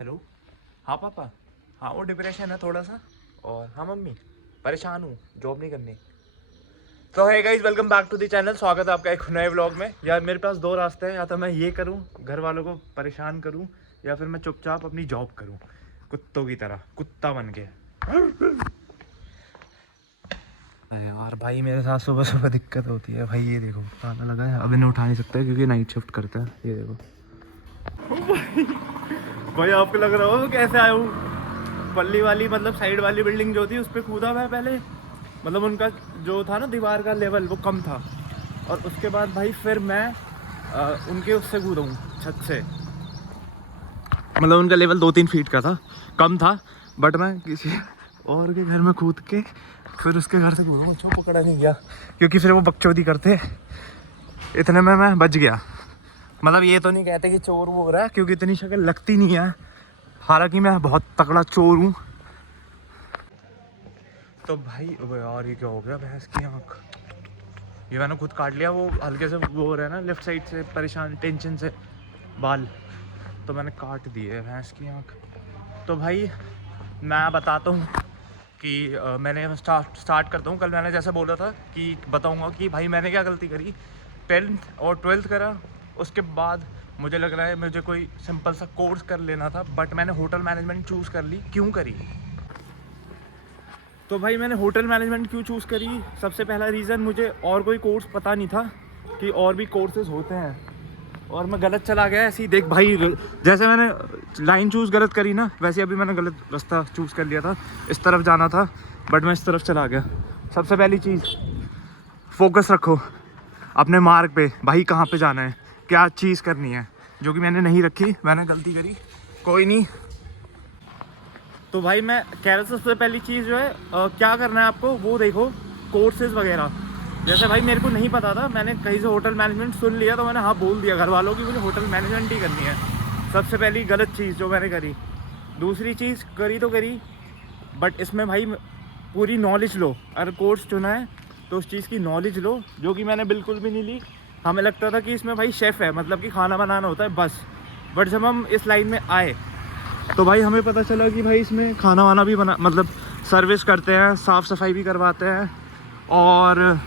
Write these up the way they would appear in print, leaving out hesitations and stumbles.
Hello. हाँ पापा। हाँ वो डिप्रेशन है थोड़ा सा। और हाँ मम्मी, परेशान हूँ, जॉब नहीं करनी। तो है guys, welcome back to the channel. स्वागत है आपका एक नए व्लॉग में। यार मेरे पास दो रास्ते हैं, या तो मैं ये करूँ, घर वालों को परेशान करूँ, या फिर मैं चुपचाप अपनी जॉब करूँ कुत्तों की तरह, कुत्ता बन के। यार भाई मेरे साथ सुबह सुबह दिक्कत होती है भाई। ये देखो ताला लगा है, अब इन्हें उठा नहीं सकता क्योंकि नाइट शिफ्ट करता है। ये देखो भाई, आपको लग रहा हो कैसे आया हूँ। पल्ली वाली मतलब साइड वाली बिल्डिंग जो थी उस पर कूदा मैं पहले। मतलब उनका जो था ना दीवार का लेवल वो कम था, और उसके बाद भाई फिर मैं उनके उससे कूदा हूँ, छत से। मतलब उनका लेवल 2-3 फीट का था, कम था, बट मैं किसी और के घर में कूद के फिर उसके घर से कूदा हूँ। अच्छा पकड़ा नहीं गया क्योंकि फिर वो बकचोदी करते, इतने में मैं बच गया। मतलब ये तो नहीं कहते कि चोर वो हो रहा है क्योंकि इतनी शक्ल लगती नहीं है, हालांकि मैं बहुत तगड़ा चोर हूँ। तो भाई अब यार ये क्या हो गया, भैंस की आँख। ये मैंने खुद काट लिया, वो हल्के से वो हो रहा है ना लेफ्ट साइड से, परेशान टेंशन से बाल, तो मैंने काट दिए भैंस की आँख। तो भाई मैं बताता हूँ कि मैंने स्टार्ट करता हूँ। कल मैंने जैसे बोला था कि बताऊँगा कि भाई मैंने क्या गलती करी। 10th और 12th करा, उसके बाद मुझे लग रहा है मुझे कोई सिंपल सा कोर्स कर लेना था, बट मैंने होटल मैनेजमेंट चूज़ कर ली। क्यों करी? तो भाई मैंने होटल मैनेजमेंट क्यों चूज़ करी, सबसे पहला रीज़न, मुझे और कोई कोर्स पता नहीं था कि और भी कोर्सेज होते हैं, और मैं गलत चला गया ऐसे ही। देख भाई, जैसे मैंने लाइन चूज़ गलत करी ना, वैसे अभी मैंने गलत रास्ता चूज़ कर लिया था। इस तरफ जाना था बट मैं इस तरफ चला गया। सबसे पहली चीज़, फोकस रखो अपने मार्ग पे, भाई कहाँ पे जाना है, क्या चीज़ करनी है, जो कि मैंने नहीं रखी, मैंने गलती करी, कोई नहीं। तो भाई मैं कह रहा था सबसे पहली चीज़ जो है क्या करना है आपको, वो देखो कोर्सेज़ वगैरह। जैसे भाई मेरे को नहीं पता था, मैंने कहीं से होटल मैनेजमेंट सुन लिया तो मैंने हाँ बोल दिया घर वालों की मुझे होटल मैनेजमेंट ही करनी है। सबसे पहली गलत चीज़ जो मैंने करी। दूसरी चीज़ करी तो करी, बट इसमें भाई पूरी नॉलेज लो। अगर कोर्स चुना है तो उस चीज़ की नॉलेज लो, जो कि मैंने बिल्कुल भी नहीं ली। हमें लगता था कि इसमें भाई शेफ़ है, मतलब कि खाना बनाना होता है बस। बट जब हम इस लाइन में आए तो भाई हमें पता चला कि भाई इसमें खाना वाना भी बना, मतलब सर्विस करते हैं, साफ़ सफाई भी करवाते हैं, और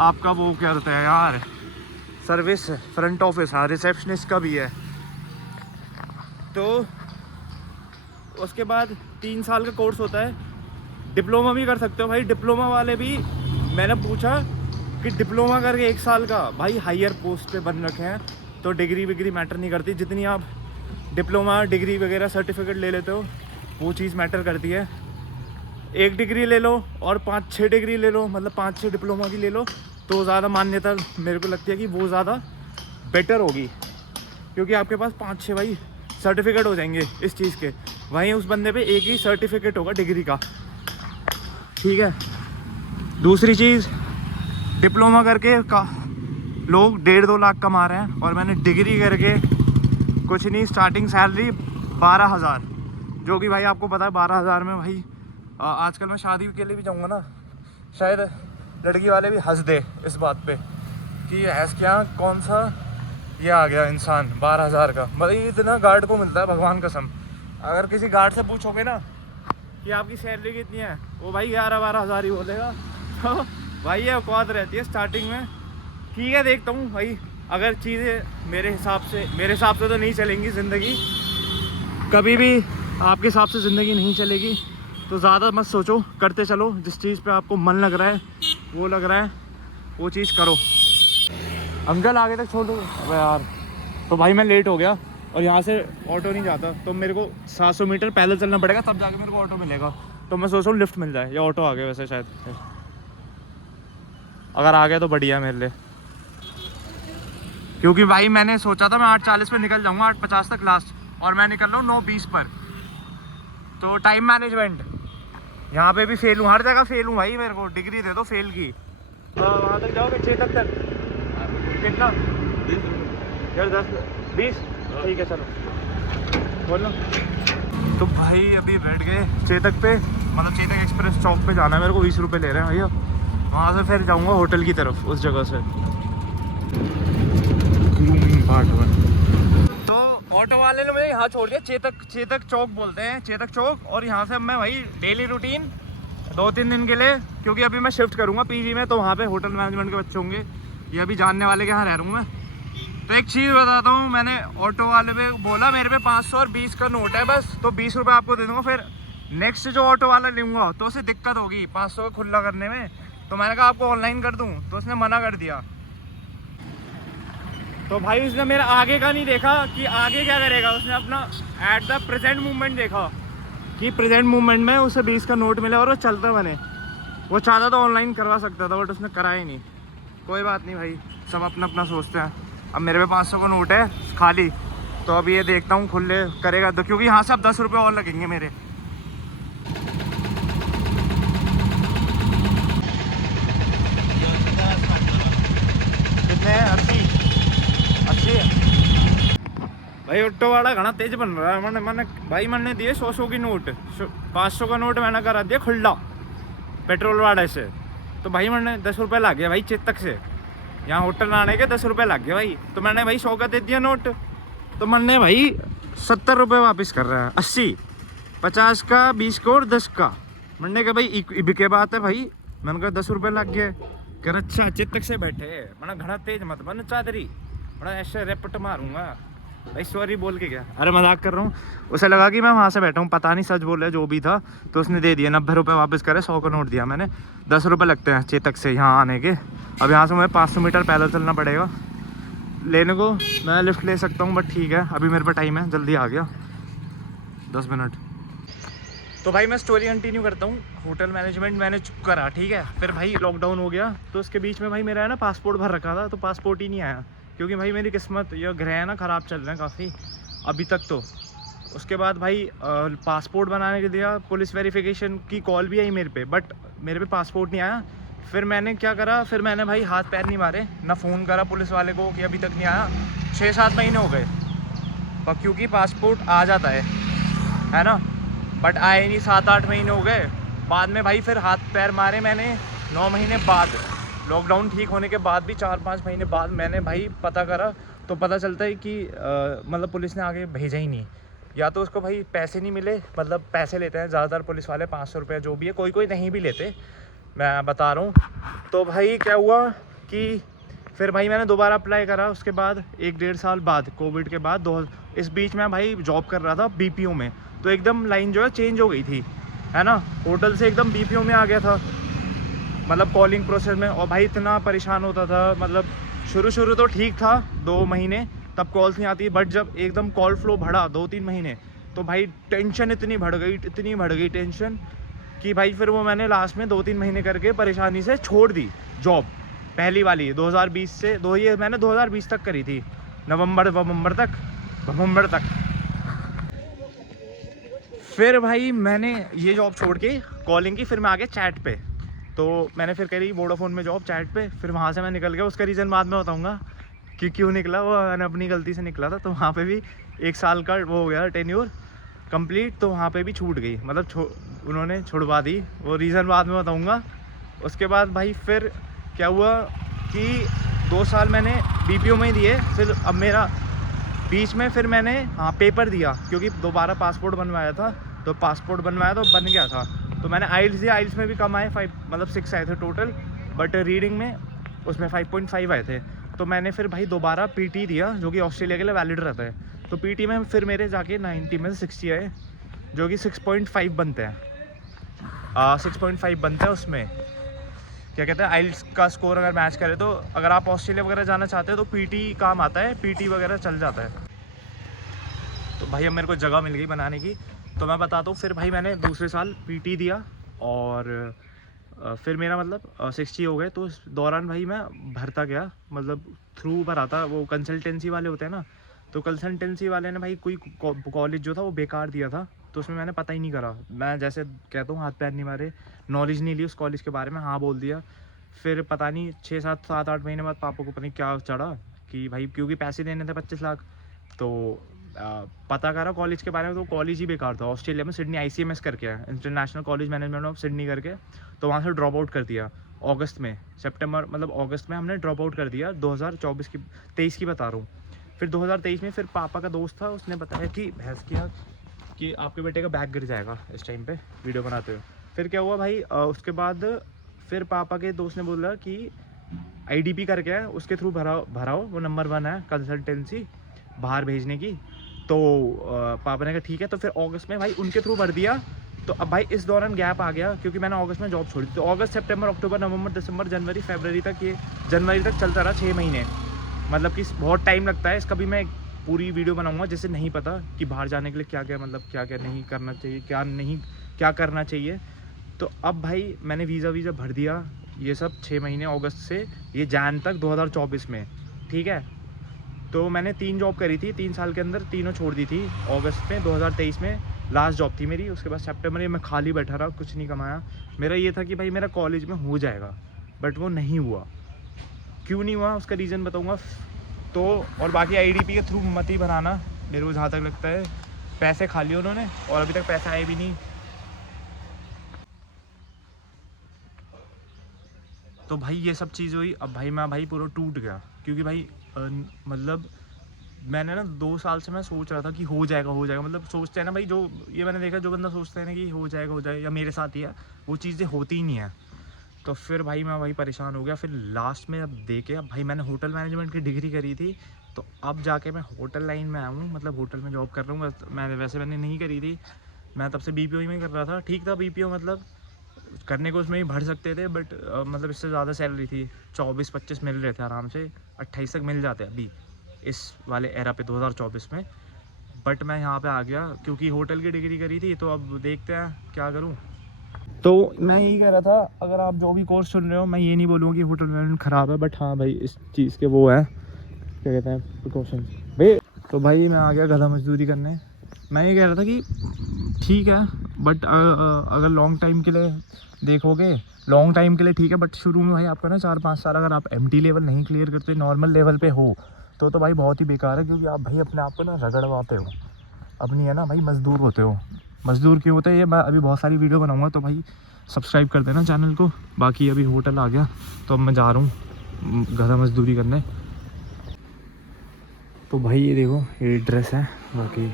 आपका वो क्या होता है यार, सर्विस फ्रंट ऑफिस, हाँ रिसेप्शनिस्ट का भी है। तो उसके बाद 3 साल का कोर्स होता है। डिप्लोमा भी कर सकते हो भाई, डिप्लोमा वाले भी मैंने पूछा कि डिप्लोमा करके 1 साल का, भाई हायर पोस्ट पे बन रखे हैं, तो डिग्री विग्री मैटर नहीं करती। जितनी आप डिप्लोमा डिग्री वगैरह सर्टिफिकेट ले लेते हो वो चीज़ मैटर करती है। 1 डिग्री ले लो और 5-6 डिग्री ले लो, मतलब 5-6 डिप्लोमा की ले लो, तो ज़्यादा मान्यता मेरे को लगती है कि वो ज़्यादा बेटर होगी, क्योंकि आपके पास 5-6 भाई सर्टिफिकेट हो जाएंगे इस चीज़ के। वहीं उस बंदे पे एक ही सर्टिफिकेट होगा डिग्री का, ठीक है। दूसरी चीज़, डिप्लोमा करके का लोग 1.5-2 लाख कमा रहे हैं, और मैंने डिग्री करके कुछ नहीं, स्टार्टिंग सैलरी 12,000, जो कि भाई आपको पता है 12,000 में भाई आजकल मैं शादी के लिए भी जाऊँगा ना, शायद लड़की वाले भी हंस दे इस बात पे कि ऐसा क्या, कौन सा ये आ गया इंसान 12,000 का। मतलब इतना गार्ड को मिलता है, भगवान कसम। अगर किसी गार्ड से पूछोगे ना कि आपकी सैलरी कितनी है, वो भाई 11-12 हज़ार ही बोलेगा। तो भाई ये औकात रहती है स्टार्टिंग में। ठीक है, देखता हूँ भाई, अगर चीज़ें मेरे हिसाब से तो नहीं चलेंगी ज़िंदगी, कभी भी आपके हिसाब से ज़िंदगी नहीं चलेगी, तो ज़्यादा मत सोचो, करते चलो। जिस चीज़ पे आपको मन लग रहा है, वो चीज़ करो। अंकल आगे तक छोड़ दो। अबे यार, तो भाई मैं लेट हो गया, और यहाँ से ऑटो नहीं जाता, तो मेरे को 700 मीटर पैदल चलना पड़ेगा, तब जाके मेरे को ऑटो मिलेगा। तो मैं सोच रहा हूँ लिफ्ट मिल जाए, या ऑटो आ गया वैसे शायद, अगर आ गया तो बढ़िया मेरे लिए। क्योंकि भाई मैंने सोचा था मैं 8:40 पे निकल जाऊंगा, 8:50 तक लास्ट, और मैं निकल रहा हूँ 9:20 पर। तो टाइम मैनेजमेंट यहाँ पे भी फेल हूँ, हर जगह फेल हूँ भाई। मेरे को डिग्री दे दो फेल की। वहाँ तक जाओगे 6 तक कितना? 20 यार, 10-20 ठीक है, चलो बोलो। तो भाई अभी बैठ गए चेतक पे, मतलब चेतक एक्सप्रेस चौक पे जाना है मेरे को। 20 रुपये ले रहे हैं भैया। वहाँ से फिर जाऊँगा होटल की तरफ, उस जगह से। तो ऑटो वाले ने मुझे यहाँ छोड़ दिया, चेतक चौक बोलते हैं, चेतक चौक। और यहाँ से मैं भाई डेली रूटीन 2-3 दिन के लिए, क्योंकि अभी मैं शिफ्ट करूँगा पीजी में, तो वहाँ पे होटल मैनेजमेंट के बच्चे होंगे, ये अभी जानने वाले के यहाँ रह रहा हूँ मैं। तो एक चीज़ बताता हूँ, मैंने ऑटो वाले पे बोला मेरे पे 500 और 20 का नोट है बस, तो 20 रुपये आपको दे दूँगा। फिर नेक्स्ट जो ऑटो वाला लूँगा तो उसे दिक्कत होगी 500 का खुला करने में, तो मैंने कहा आपको ऑनलाइन कर दूँ, तो उसने मना कर दिया। तो भाई उसने मेरा आगे का नहीं देखा कि आगे क्या करेगा, उसने अपना एट द प्रेजेंट मूवमेंट देखा कि प्रेजेंट मूवमेंट में उसे 20 का नोट मिला और वो चलता बने। वो चाहता तो ऑनलाइन करवा सकता था, बट उसने करा ही नहीं। कोई बात नहीं भाई, सब अपना अपना सोचते हैं। अब मेरे पे 500 का नोट है खाली, तो अब ये देखता हूँ खुले करेगा तो, क्योंकि यहाँ से अब 10 रुपये और लगेंगे मेरे। कितने? 80 भाई। ऑटो वाला घना तेज बन रहा है। मैंने दिए 100 की नोट, 500 का नोट मैंने करा दिया खुला पेट्रोल वाले से। तो भाई मैंने 10 रुपये लग गया भाई चेतक से, यहाँ होटल आने के 10 रुपये लग गए भाई। तो मैंने भाई 100 का दे दिया नोट, तो मैंने भाई 70 रुपये वापस कर रहा है। 80, 50 का, 20 का और 10 का। मैंने कहा भाई इबके बात है भाई, मैंने कहा 10 रुपये लग गए। कह अच्छा चेतक से बैठे, मैंने घना तेज मत बन चादरी, बड़ा ऐसे रेपट मारूंगा भाई, सॉरी बोल के गया। अरे मजाक कर रहा हूँ, उसे लगा कि मैं वहाँ से बैठा हूँ, पता नहीं सच बोल रहा है जो भी था। तो उसने दे दिया 90 रुपये वापस करे, 100 का नोट दिया मैंने। 10 रुपये लगते हैं चेतक से यहाँ आने के। अब यहाँ से मुझे 500 मीटर पैदल चलना पड़ेगा लेने को। मैं लिफ्ट ले सकता हूँ बट ठीक है, अभी मेरे पास टाइम है, जल्दी आ गया 10 मिनट। तो भाई मैं स्टोरी कंटिन्यू करता हूँ। होटल मैनेजमेंट मैंने करा, ठीक है। फिर भाई लॉकडाउन हो गया, तो उसके बीच में भाई मेरा है ना पासपोर्ट भर रखा था, तो पासपोर्ट ही नहीं आया, क्योंकि भाई मेरी किस्मत या ग्रह है ना ख़राब चल रहे हैं काफ़ी अभी तक। तो उसके बाद भाई पासपोर्ट बनाने के दिया, पुलिस वेरिफिकेशन की कॉल भी आई मेरे पे, बट मेरे पे पासपोर्ट नहीं आया। फिर मैंने क्या करा, फिर मैंने भाई हाथ पैर नहीं मारे, ना फ़ोन करा पुलिस वाले को कि अभी तक नहीं आया। 6-7 महीने हो गए, क्योंकि पासपोर्ट आ जाता है ना, बट आए नहीं। 7-8 महीने हो गए। बाद में भाई फिर हाथ पैर मारे मैंने 9 महीने बाद, लॉकडाउन ठीक होने के बाद भी 4-5 महीने बाद मैंने भाई पता करा, तो पता चलता है कि मतलब पुलिस ने आगे भेजा ही नहीं। या तो उसको भाई पैसे नहीं मिले, मतलब पैसे लेते हैं ज़्यादातर पुलिस वाले, 500 रुपये जो भी है, कोई कोई नहीं भी लेते, मैं बता रहा हूँ। तो भाई क्या हुआ कि फिर भाई मैंने दोबारा अप्लाई करा, उसके बाद 1-1.5 साल बाद, कोविड के बाद। इस बीच में भाई जॉब कर रहा था BPO में, तो एकदम लाइन जो है चेंज हो गई थी, है ना, होटल से एकदम BPO में आ गया था, मतलब कॉलिंग प्रोसेस में। और भाई इतना परेशान होता था, मतलब शुरू तो ठीक था 2 महीने, तब कॉल्स नहीं आती, बट जब एकदम कॉल फ्लो बढ़ा 2-3 महीने, तो भाई टेंशन इतनी बढ़ गई टेंशन कि भाई फिर वो मैंने लास्ट में 2-3 महीने करके परेशानी से छोड़ दी जॉब, पहली वाली 2020 से। ये मैंने 2020 तक करी थी, नवंबर तक। फिर भाई मैंने ये जॉब छोड़ के कॉलिंग की, फिर मैं आ गया चैट पे। तो मैंने फिर करी वोडाफोन में जॉब चैट पे, फिर वहाँ से मैं निकल गया। उसका रीज़न बाद में बताऊँगा कि क्यों निकला, वो मैंने अपनी गलती से निकला था। तो वहाँ पे भी 1 साल का वो हो गया टेन्योर कंप्लीट, तो वहाँ पे भी छूट गई, मतलब उन्होंने छुड़वा दी, वो रीज़न बाद में बताऊँगा। उसके बाद भाई फिर क्या हुआ कि 2 साल मैंने BPO में ही दिए। फिर अब मेरा बीच में फिर मैंने पेपर दिया, क्योंकि दोबारा पासपोर्ट बनवाया था, तो पासपोर्ट बनवाया तो बन गया था। तो मैंने आइल्स दिया, आइल्स में भी कम आए, 6 आए थे टोटल, बट रीडिंग में उसमें 5.5 आए थे। तो मैंने फिर भाई दोबारा PT दिया, जो कि ऑस्ट्रेलिया के लिए वैलिड रहता है। तो PT में फिर मेरे जाके 90 में 60 आए, जो कि 6.5 बनते हैं, 6.5 बनते हैं। उसमें क्या कहते हैं, आइल्स का स्कोर अगर मैच करे, तो अगर आप ऑस्ट्रेलिया वगैरह जाना चाहते हो तो PT काम आता है, PT वगैरह चल जाता है। तो भाई अब मेरे को जगह मिल गई बनाने की, तो मैं बताता हूँ। फिर भाई मैंने दूसरे साल PT दिया, और फिर मेरा मतलब 60 हो गए। तो उस दौरान भाई मैं भरता गया, मतलब थ्रू भरा था, वो कंसल्टेंसी वाले होते हैं ना, तो कंसल्टेंसी वाले ने भाई कोई कॉलेज जो था वो बेकार दिया था, तो उसमें मैंने पता ही नहीं करा। मैं जैसे कहता हूँ हाथ पैर नहीं मारे, नॉलेज नहीं ली उस कॉलेज के बारे में, हाँ बोल दिया। फिर पता नहीं 6-7 8 महीने बाद पापा को पता नहीं क्या चढ़ा कि भाई, क्योंकि पैसे देने थे 25 लाख, तो पता करा कॉलेज के बारे में, तो कॉलेज ही बेकार था। ऑस्ट्रेलिया में सिडनी ICMS करके है, international college management of Sydney करके, तो वहाँ से ड्रॉप आउट कर दिया अगस्त में, अगस्त में हमने ड्रॉप आउट कर दिया 2023 की बता रहा हूँ। फिर 2023 में फिर पापा का दोस्त था, उसने बताया कि भैंस किया कि आपके बेटे का बैग गिर जाएगा इस टाइम पे वीडियो बनाते हुए। फिर क्या हुआ भाई, उसके बाद फिर पापा के दोस्त ने बोला कि IDP करके है, उसके थ्रू भराओ, वो नंबर 1 है कंसल्टेंसी बाहर भेजने की। तो पापा ने कहा ठीक है। तो फिर अगस्त में भाई उनके थ्रू भर दिया। तो अब भाई इस दौरान गैप आ गया क्योंकि मैंने अगस्त में जॉब छोड़ी। तो अगस्त, सितंबर, अक्टूबर, नवंबर, दिसंबर, जनवरी, फरवरी तक, ये जनवरी तक चलता रहा 6 महीने। मतलब कि बहुत टाइम लगता है इसका भी। मैं पूरी वीडियो बनाऊंगा जिससे नहीं पता कि बाहर जाने के लिए क्या क्या, मतलब क्या क्या नहीं करना चाहिए, क्या करना चाहिए। तो अब भाई मैंने वीज़ा भर दिया, ये सब 6 महीने अगस्त से ये जैन तक 2024 में, ठीक है। तो मैंने 3 जॉब करी थी 3 साल के अंदर, तीनों छोड़ दी थी। अगस्त में 2023 में लास्ट जॉब थी मेरी। उसके बाद सितंबर में मैं खाली बैठा रहा, कुछ नहीं कमाया। मेरा ये था कि भाई मेरा कॉलेज में हो जाएगा, बट वो नहीं हुआ। क्यों नहीं हुआ उसका रीज़न बताऊँगा। तो और बाकी IDP के थ्रू मत ही बनाना, मेरे को जहाँ तक लगता है। पैसे खा लिए उन्होंने और अभी तक पैसा आए भी नहीं। तो भाई ये सब चीज़ हुई। अब भाई मैं भाई पूरा टूट गया क्योंकि भाई मतलब मैंने ना 2 साल से मैं सोच रहा था कि हो जाएगा। मतलब सोचते हैं ना भाई, जो ये मैंने देखा, जो बंदा सोचते हैं ना कि हो जाएगा या मेरे साथ ही है, वो चीज़ें होती ही नहीं है। तो फिर भाई मैं वही परेशान हो गया। फिर लास्ट में अब देखे, अब भाई मैंने होटल मैनेजमेंट की डिग्री करी थी, तो अब जाके मैं होटल लाइन में आया हूँ, मतलब होटल में जॉब कर रहा हूँ। मैंने नहीं करी थी, मैं तब से BPO में कर रहा था। ठीक था BPO, मतलब करने को उसमें ही भर सकते थे, बट मतलब इससे ज़्यादा सैलरी थी। 24-25 मिल रहे थे आराम से, 28 तक मिल जाते अभी इस वाले एरा पे 2024 में। बट मैं यहाँ पे आ गया क्योंकि होटल की डिग्री करी थी। तो अब देखते हैं क्या करूँ। तो मैं यही कह रहा था, अगर आप जो भी कोर्स सुन रहे हो, मैं ये नहीं बोलूँगा कि होटल मैनेजमेंट ख़राब है, बट हाँ भाई इस चीज़ के वो है, क्या कहते हैं, प्रिकॉशन भाई। तो भाई मैं आ गया गधा मजदूरी करने। मैं ये कह रहा था कि ठीक है, बट अगर लॉन्ग टाइम के लिए देखोगे, लॉन्ग टाइम के लिए ठीक है, बट शुरू में भाई आपका ना 4-5 साल अगर आप MT लेवल नहीं क्लियर करते, नॉर्मल लेवल पे हो, तो भाई बहुत ही बेकार है। क्योंकि आप भाई अपने आप को ना रगड़वाते हो, अपनी है ना भाई, मजदूर होते हो। मजदूर क्यों होते हैं ये मैं अभी बहुत सारी वीडियो बनाऊंगा, तो भाई सब्सक्राइब कर देना चैनल को। बाकी अभी होटल आ गया तो अब मैं जा रहा हूँ गधा मजदूरी करने। तो भाई ये देखो, ये ड्रेस है। बाकी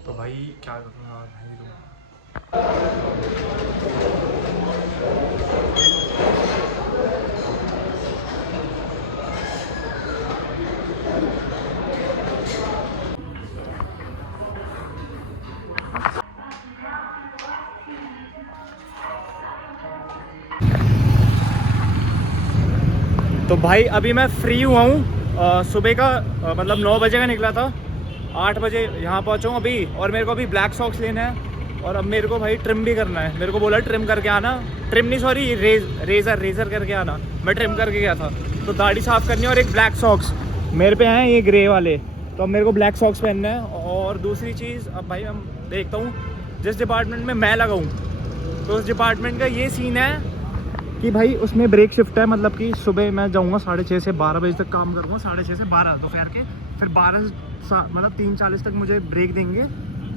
तो भाई क्या करूँगा भाई, तो भाई अभी मैं फ्री हुआ हूँ। सुबह का मतलब 9 बजे का निकला था, 8 बजे यहाँ पहुँचा हूँ अभी। और मेरे को अभी ब्लैक सॉक्स लेना है और अब मेरे को भाई ट्रिम भी करना है। मेरे को बोला ट्रिम करके आना, ट्रिम नहीं सॉरी, रेज़र करके आना। मैं ट्रिम करके गया था। तो दाढ़ी साफ़ करनी है और एक ब्लैक सॉक्स मेरे पे हैं, ये ग्रे वाले। तो अब मेरे को ब्लैक सॉक्स पहनना है। और दूसरी चीज़, अब भाई हम देखता हूँ जिस डिपार्टमेंट में मैं लगाऊँ, तो उस डिपार्टमेंट का ये सीन है कि भाई उसमें ब्रेक शिफ्ट है। मतलब कि सुबह मैं जाऊँगा 6:30 से 12 बजे तक काम करूँगा, 6:30 से 12 दोपहर के। फिर 12 मतलब 3:40 तक मुझे ब्रेक देंगे।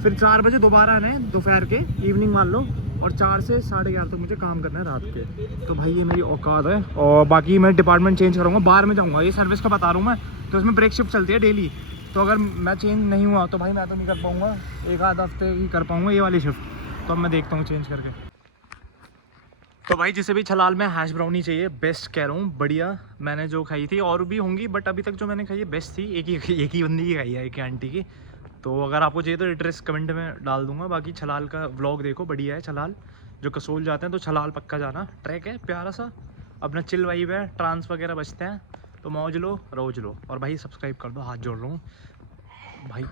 फिर 4 बजे दोबारा आना है दोपहर के, इवनिंग मान लो। और 4 से 11:30 तक मुझे काम करना है रात के। तो भाई ये मेरी औकात है। और बाकी मैं डिपार्टमेंट चेंज करूँगा, बाहर में जाऊँगा। ये सर्विस का बता रहा हूँ मैं, तो उसमें ब्रेक शिफ्ट चलती है डेली। तो अगर मैं चेंज नहीं हुआ तो भाई मैं तो नहीं कर पाऊँगा, 1 आध हफ्ते ही कर पाऊँगा ये वाली शिफ्ट। तो अब मैं देखता हूँ चेंज करके। तो भाई जिसे भी छलाल में हैश ब्राउनी चाहिए, बेस्ट कह रहा हूँ, बढ़िया। मैंने जो खाई थी और भी होंगी, बट अभी तक जो मैंने खाई है बेस्ट थी। एक ही बंदी की खाई है, एक ही आंटी की। तो अगर आपको चाहिए तो एड्रेस कमेंट में डाल दूंगा। बाकी छलाल का व्लॉग देखो, बढ़िया है छलाल। जो कसोल जाते हैं तो छलाल पक्का जाना। ट्रैक है प्यारा सा, अपना चिल वाइब है, ट्रांस वगैरह बचते हैं। तो मौज लो, रोज लो। और भाई सब्सक्राइब कर दो, हाथ जोड़ रहा हूँ भाई।